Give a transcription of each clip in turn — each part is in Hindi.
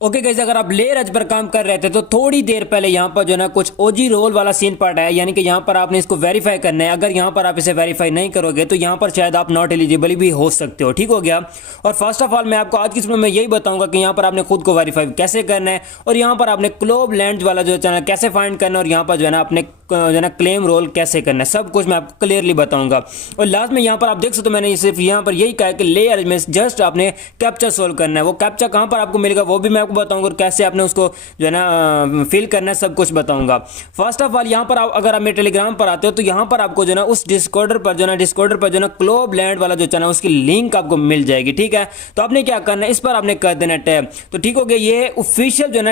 ओके गाइस, अगर आप लेयर एज पर काम कर रहे थे तो थोड़ी देर पहले यहाँ पर जो है ना कुछ ओजी रोल वाला सीन पार्ट है, यानी कि यहाँ पर आपने इसको वेरीफाई करना है। अगर यहाँ पर आप इसे वेरीफाई नहीं करोगे तो यहाँ पर शायद आप नॉट एलिजिबल भी हो सकते हो। ठीक हो गया। और फर्स्ट ऑफ ऑल मैं आपको आज की वीडियो में यही बताऊंगा कि यहाँ पर आपने खुद को वेरीफाई कैसे करना है और यहाँ पर आपने क्लोब लैंड वाला जो चैनल कैसे फाइंड करना है और यहाँ पर जो है ना अपने जो है ना क्लेम रोल कैसे करना है, सब कुछ मैं आपको क्लियरली बताऊंगा। और लास्ट में यहाँ पर आप देख सकते हो मैंने सिर्फ यहाँ पर यही कहा है कि लेयर में जस्ट आपने कैप्चा सोल्व करना है। वो कैप्चा कहाँ पर आपको मिलेगा वो भी मैं आपको बताऊंगा और कैसे आपने उसको जो है ना फिल करना है, सब कुछ बताऊंगा। फर्स्ट ऑफ ऑल यहाँ पर आप अगर आप मेरे टेलीग्राम पर आते हो तो यहाँ पर आपको जो है ना उस डिस्कॉर्डर पर जो है ना क्लोब लैंड वाला जो चैनल उसकी लिंक आपको मिल जाएगी। ठीक है, तो आपने क्या करना है, इस पर आपने कर देना टैब। तो ठीक हो गया, ये ऑफिशियल जो है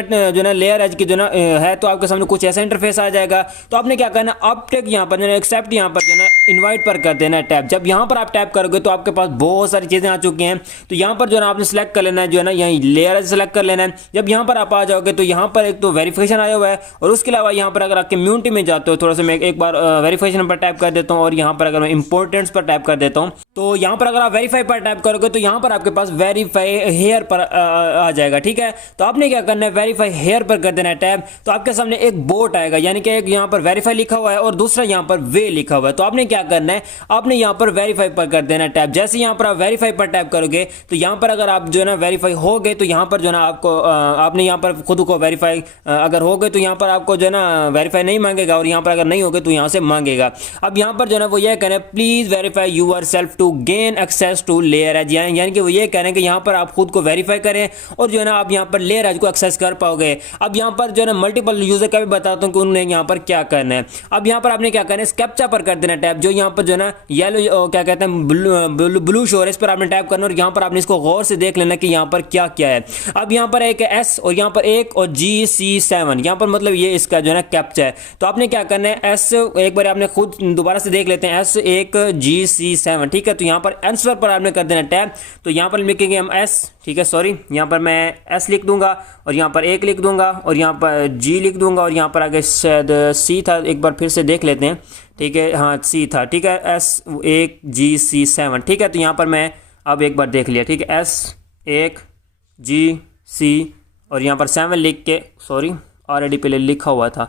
ना लेयर एज की जो ना है, तो आपके सामने कुछ ऐसा इंटरफेस आ जाएगा। तो आपने क्या करना है, अब तक यहाँ पर जो है एक्सेप्ट यहाँ पर जो है ना इनवाइट पर कर देना है टैप। जब यहाँ पर आप टैप करोगे तो आपके पास बहुत सारी चीजें आ चुकी हैं। तो यहाँ पर जो है ना आपने सेलेक्ट कर लेना है, जो है ना यहाँ लेयर सेलेक्ट कर लेना है। जब यहाँ पर आप आ जाओगे तो यहाँ पर एक तो वेरिफिकेशन आया हुआ है और उसके अलावा यहाँ पर अगर आप कम्युनिटी में जाते हो, थोड़ा सा मैं एक बार वेरिफिकेशन पर टैप कर देता हूँ और यहाँ पर अगर मैं इंपॉर्टेंट्स पर टैप कर देता हूँ तो यहाँ पर अगर आप वेरीफाई पर टैप करोगे तो यहाँ पर आपके पास वेरीफाई हेयर पर आ जाएगा। ठीक है, तो आपने क्या करना है, वेरीफाई हेयर पर कर देना है टैप। तो आपके सामने एक बोट आएगा, यानी कि एक यहाँ पर वेरीफाई लिखा हुआ है और दूसरा यहाँ पर वे लिखा हुआ है। तो आपने क्या करना है, आपने यहाँ पर वेरीफाई पर कर देना टैप। जैसे यहाँ पर आप वेरीफाई पर टैप करोगे तो यहाँ पर अगर आप जो है ना वेरीफाई हो गए तो यहाँ पर जो है ना आपको आपने यहाँ पर खुद को वेरीफाई अगर हो गए तो यहाँ पर आपको जो है ना वेरीफाई नहीं मांगेगा और यहाँ पर अगर नहीं हो गए तो यहाँ से मांगेगा। अब यहाँ पर जो है ना वो ये कह रहे हैं please verify yourself to gain access to Layer Edge, यानी कि वो ये कह रहे हैं कि यहाँ पर आप खुद को वेरीफाई करें और जो है ना आप यहाँ पर लेयर एज को एक्सेस कर पाओगे। अब यहाँ पर जो है ना मल्टीपल यूजर का भी बताता हूँ कि उन्होंने यहाँ पर क्या करना है। अब यहाँ पर आपने क्या करना है, कैप्चा पर कर देना टैप। जो यहाँ पर जो है ना येलो क्या कहते हैं ब्लू शोर, इस पर आपने टैप करना और यहाँ पर आपने इसको गौर से देख लेना कि यहाँ पर क्या क्या है। अब यहाँ पर एक एस और यहाँ पर एक और GC7, यहाँ पर मतलब ये इसका जो है ना कैप्चा है। तो आपने क्या करना है, एस एक बार आपने खुद दोबारा से देख लेते हैं, S1GC7। ठीक है, तो यहाँ पर आंसर पर आपने कर देना टैप। तो यहाँ पर लिखेंगे हम एस, ठीक है सॉरी, यहाँ पर मैं एस लिख दूंगा और यहाँ पर एक लिख दूंगा और यहाँ पर जी लिख दूंगा और यहाँ पर आगे शायद सी था, एक बार फिर से देख लेते हैं। ठीक है, हाँ सी था। ठीक है, S1GC7। ठीक है, तो यहाँ पर मैं अब एक बार देख लिया। ठीक है, S1GC और यहाँ पर 7 लिख के, सॉरी ऑलरेडी पहले लिखा हुआ था।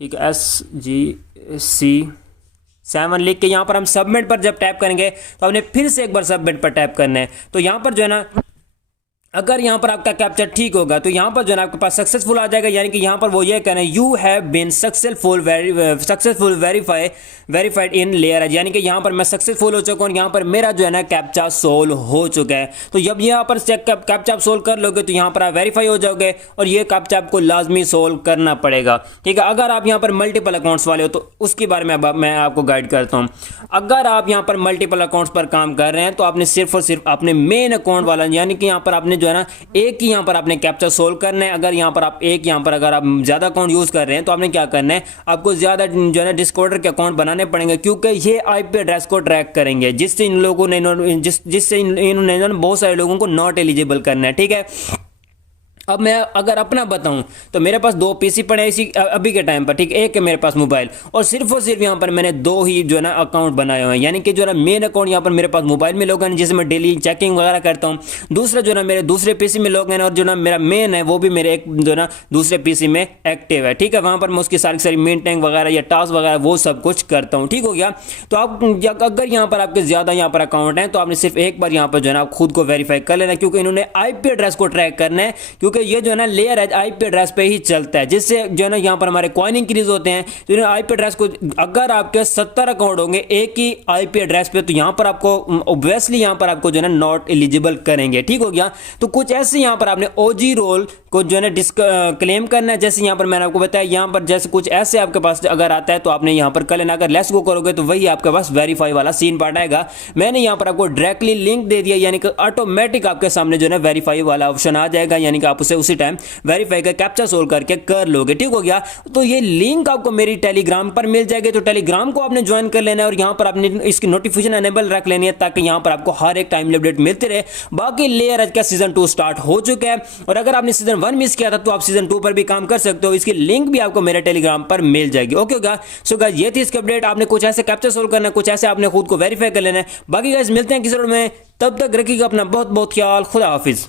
ठीक है, SGC7 लिख के यहाँ पर हम सबमिट पर जब टैप करेंगे तो हमने फिर से एक बार सबमिट पर टैप करना है। तो यहाँ पर जो है ना अगर यहाँ पर आपका कैप्चर ठीक होगा तो यहाँ पर जो है आपके पास सक्सेसफुल आ जाएगा, यानी कि यहाँ पर वो ये कहना है you have been successful verified in Layer Edge, यानी कि यहाँ पर मैं सक्सेसफुल हो चुका हूँ, यहाँ पर मेरा जो है ना कैप्चा सोल्व हो चुका है। तो जब यहाँ पर कैप्चा आप सोल्व कर लोगे तो यहाँ पर आप वेरीफाई हो जाओगे और ये कैप्चा आपको लाजमी सोल्व करना पड़ेगा। ठीक है, अगर आप यहाँ पर मल्टीपल अकाउंट्स वाले हो तो उसके बारे में मैं आपको गाइड करता हूँ। अगर आप यहाँ पर मल्टीपल अकाउंट्स पर काम कर रहे हैं तो आपने सिर्फ और सिर्फ अपने मेन अकाउंट वाला, यानी कि यहाँ पर आपने जो है ना एक ही यहाँ पर आपने कैप्चा सोल्व करना है। अगर यहाँ पर आप एक यहाँ पर अगर आप ज्यादा अकाउंट यूज कर रहे हैं तो आपने क्या करना है, आपको ज्यादा जो है ना डिस्कॉर्डर के अकाउंट बनाने पड़ेंगे, क्योंकि ये आईपी एड्रेस को ट्रैक करेंगे, जिससे इन लोगों ने जिससे इन्होंने बहुत सारे लोगों को नॉट एलिजिबल करना है। ठीक है, अब मैं अगर अपना बताऊं तो मेरे पास 2 पीसी पड़े इसी अभी के टाइम पर। ठीक, एक है मेरे पास मोबाइल और सिर्फ यहाँ पर मैंने 2 ही जो है ना अकाउंट बनाए हुए हैं, यानी कि जो है ना मेन अकाउंट यहाँ पर मेरे पास मोबाइल में लॉगिन जिससे मैं डेली चेकिंग वगैरह करता हूँ। दूसरा जो है ना मेरे दूसरे पीसी में लॉगिन और जो ना मेरा मेन है वो भी मेरे एक जो है ना दूसरे पीसी में एक्टिव है। ठीक है, वहां पर मैं उसकी सारी मेंटेन वगैरह या टास्क वगैरह वो सब कुछ करता हूँ। ठीक हो गया। तो आप अगर यहाँ पर आपके ज्यादा यहाँ पर अकाउंट है तो आपने सिर्फ एक बार यहाँ पर जो है ना आप खुद को वेरीफाई कर लेना, क्योंकि इन्होंने आईपी एड्रेस को ट्रैक करना है, क्योंकि ये जो है ना लेयर एज आईपी एड्रेस पे ही चलता है, जिससे जो है ना यहाँ पर हमारे कॉइन इंक्रीज होते हैं। तो आईपी एड्रेस को अगर आपके 70 अकाउंट होंगे एक ही आईपी एड्रेस पे तो यहाँ पर आपको ऑब्वियसली यहाँ पर आपको जो है ना नॉट एलिजिबल करेंगे। ठीक हो गया। तो कुछ ऐसे यहाँ पर आपने ओजी रोल को जो है ना क्लेम करना है, जैसे यहाँ पर मैंने आपको बताया, यहाँ पर जैसे कुछ ऐसे आपके पास अगर आता है तो आपने यहाँ पर कर लेना। अगर लेट्स गो करोगे तो वही आपके पास वेरीफाई वाला सीन पार्ट आएगा। मैंने यहाँ पर आपको डायरेक्टली लिंक दे दिया, यानी कि ऑटोमेटिक आपके सामने जो है ना वेरीफाई वाला ऑप्शन आ जाएगा, यानी कि आप उसे उसी टाइम वेरीफाई का कैप्चा सोल्व करके कर लोगे। ठीक हो गया। तो ये लिंक आपको मेरी टेलीग्राम पर मिल जाएगी, तो टेलीग्राम को आपने ज्वाइन कर लेना है और यहाँ पर आपने इसकी नोटिफिकेशन एनेबल रख लेनी है, ताकि यहाँ पर आपको हर एक टाइमली अपडेट मिलते रहे। बाकी लेयर एज का सीजन 2 स्टार्ट हो चुका है और अगर आपने सीजन 1 मिस किया था तो आप सीजन 2 पर भी काम कर सकते हो। इसकी लिंक भी आपको मेरे टेलीग्राम पर मिल जाएगी। ओके होगा। सो गाइस, ये थी इसकी अपडेट। आपने कुछ ऐसे कैप्चा सोल्व करना है, कुछ ऐसे आपने खुद को वेरीफाई कर लेना है। बाकी गाइस मिलते हैं किसी में, तब तक रखिएगा अपना बहुत बहुत ख्याल। खुदा हाफिज।